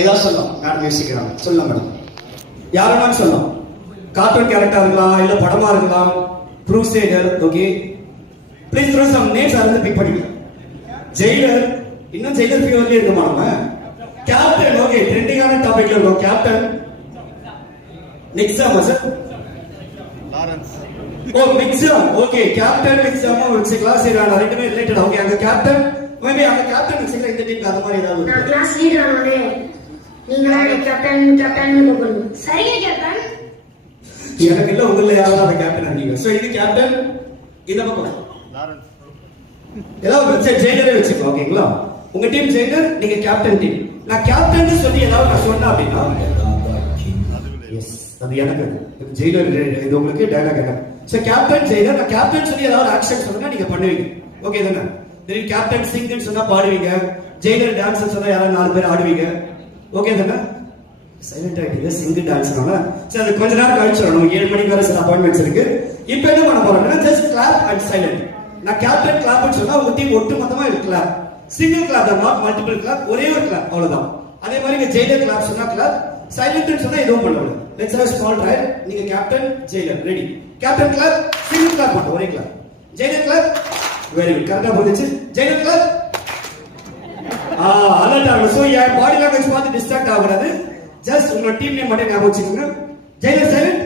ஏதாவது சொல்லலாம். மேடம் யோசிக்கிறாங்க. சொல்லலாம் மேடம். யாருனாலும் சொல்லலாம். கார்ட்டூன் கேரக்டரா இருக்கலாம், இல்ல படமா இருக்கலாம், crusader. Okay, please throw some names வந்து பிக் பண்ணிக்கலாம். ஜெயிலர், இன்னும் ஜெயிலர் ஃபீவர்லயே இருக்குமா நம்ம? கேப்டன், ஓகே, ட்ரெண்டிங்கான டாபிக்ல இருக்கும். கேப்டன் நிக்ஸாமா sir? Lawrence. Oh Michaung, okay, captain மிக்ஸாமா வச்சுக்கலாம். சரி, நான் ரெண்டுமே ரிலேட்டட். ஓகே, அங்க கேப்டன் மேபி அங்க கேப்டன் வச்சுக்கலாம். இந்த டீம் அந்த மாதிரி ஏதாவது நான் கிளாஸ் லீடர் ஆனே நீங்க தான் கேப்டன் கேப்டன் கூப்பிடணும். சரிங்க கேப்டன். எனக்கு இல்ல, உங்கள யாராவது அந்த கேப்டன் ஆனீங்க. சோ இது கேப்டன், இந்த பக்கம் லாரன்ஸ். ஏதாவது ஜெயிலரே வச்சுக்கலாம். ஓகேங்களா? உங்க டீம் ஜெயிலர், நீங்க கேப்டன் டீம். நான் கேப்டன் சொல்லி ஏதாவது நான் சொன்னேன் அப்படின்னா எஸ், அது எனக்கு ஜெயிலர். இது உங்களுக்கு டயலாக் எனக்கு. சோ கேப்டன் ஜெயிலர், நான் கேப்டன் சொல்லி ஏதாவது ஆக்ஷன் சொன்னா நீங்க பண்ணுவீங்க. ஓகே தானே? தெரியு கேப்டன் சிங்னு சொன்னா பாடுவீங்க. ஜெயிலர் டான்ஸ் சொன்னா யாராவது 4 பேர் ஆடுவீங்க. ஓகே தானே? சைலண்ட் ஆயிட்டீங்க. சிங்கிள் டான்ஸ்னால சரி, அது கொஞ்ச நேரம் கழிச்சு வரணும். 7 மணிக்கு வரை சில அப்பாயின்மெண்ட்ஸ் இருக்கு. இப்போ என்ன பண்ண போறோம்னா ஜஸ்ட் கிளாப் அண்ட் சைலண்ட். நான் கேப்டன் கிளாப்னு சொன்னா உங்க டீம் ஒட்டு மொத்தமா கிளாப். சிங்கிள் கிளாப் தான், நாட் மல்டிபிள் கிளாப். ஒரே ஒரு கிளாப், அவ்வளவுதான். அதே மாதிரி நீங்க ஜெயிலர் கிளாப் சொன்னா கிளாப், சைலண்ட் சொன்னா எதுவும் பண்ண முடியாது. Let's have small trial. நீங்க captain jailer ready. Captain clap, single clap மட்டும், ஒரே கிளாப். ஜெயிலர் கிளாப், வெரி குட், கரெக்டா போடுச்சு. ஜெயிலர் கிளாப், அலர்ட் ஆகணும். சோ என் பாடி லாங்குவேஜ் பார்த்து டிஸ்ட்ராக்ட் ஆகக்கூடாது. ஜஸ்ட் உங்க டீம் நேம் மட்டும் ஞாபகம் வச்சுக்கோங்க. Jailer silent.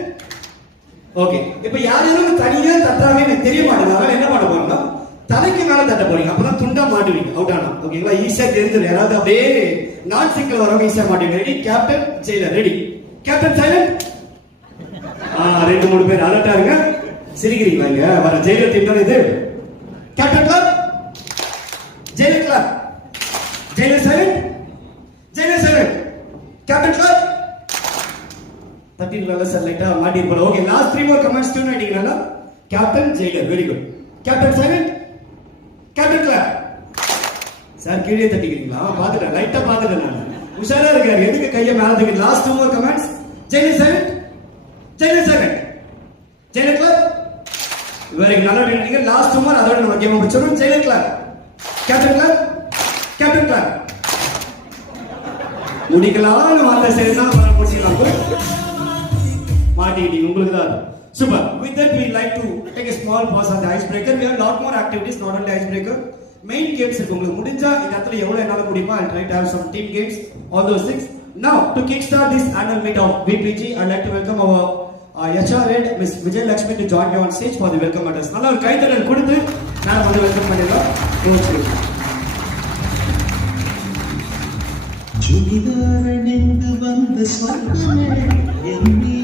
ஓகே, இப்போ யாரும் தனியா தட்டாவே எனக்கு தெரிய மாட்டேங்குது. என்ன பண்ண போறோம்னா தலைக்கு மேல தட்ட போறீங்க. அப்பதான் துண்டா மாட்டுவீங்க. அவுட் ஆனா ஓகேங்களா? ஈஸியா தெரிஞ்சிடும். யாராவது அப்படியே நான் சிங்கிள் வரவங்க ஈஸியா மாட்டுவீங்க. Ready? Captain jailer ready. Captain silent. 2-3 பேர் அலர்ட் ஆகுங்க. சிரிக்கிறீங்களா? இங்க வர ஜெயிலர் டீம் தான் இது. Captain clap, jailer clap, jailer silent, jailer silent, captain clap. தட்டிங்களா சார்? லைட்டா மாட்டி இருப்போம். Okay, last 3 more commands tune ஆயிட்டீங்களா? Captain jailer, very good. Captain silent, captain clap. Sir கீழே தட்டிக்கிறீங்களா? பாத்துட்டேன், லைட்டா பாத்துட்டேன் நான். உஷாரா இருக்காரு. எதுக்கு கையை மேல தூக்கி? Last 2 more commands. Jailer silent, jailer silent, jailer clap. Very good, நல்லா பண்ணீங்க. லாஸ்ட் 2 more, அதோட நம்ம கேம் முடிச்சிரோம். Jailer clap, captain clap, captain clap. முடிக்கலாம்னு வார்த்தை சரிதான் முடிச்சிடலாம். மாட்டிக்கிட்டீங்க, உங்களுக்கு தான். Super. With that, we like to take a small pause on the icebreaker. We have a lot more activities, not only icebreaker. Main games இருக்கு. உங்களுக்கு முடிஞ்சா இந்த இடத்துல எவ்வளவு என்னால முடியுமோ I'll try to have some team games, all those things. Now, to kickstart this annual meet of VPG, I'd like to welcome our HR head, Miss Vijay Lakshmi, to join me on stage for the welcome address. நல்ல ஒரு கைத்தட்டல் கொடுத்து நான் வந்து welcome பண்ணிடலாம். ஜுகிதாரணிந்து வந்த ஸ்வர்ணமே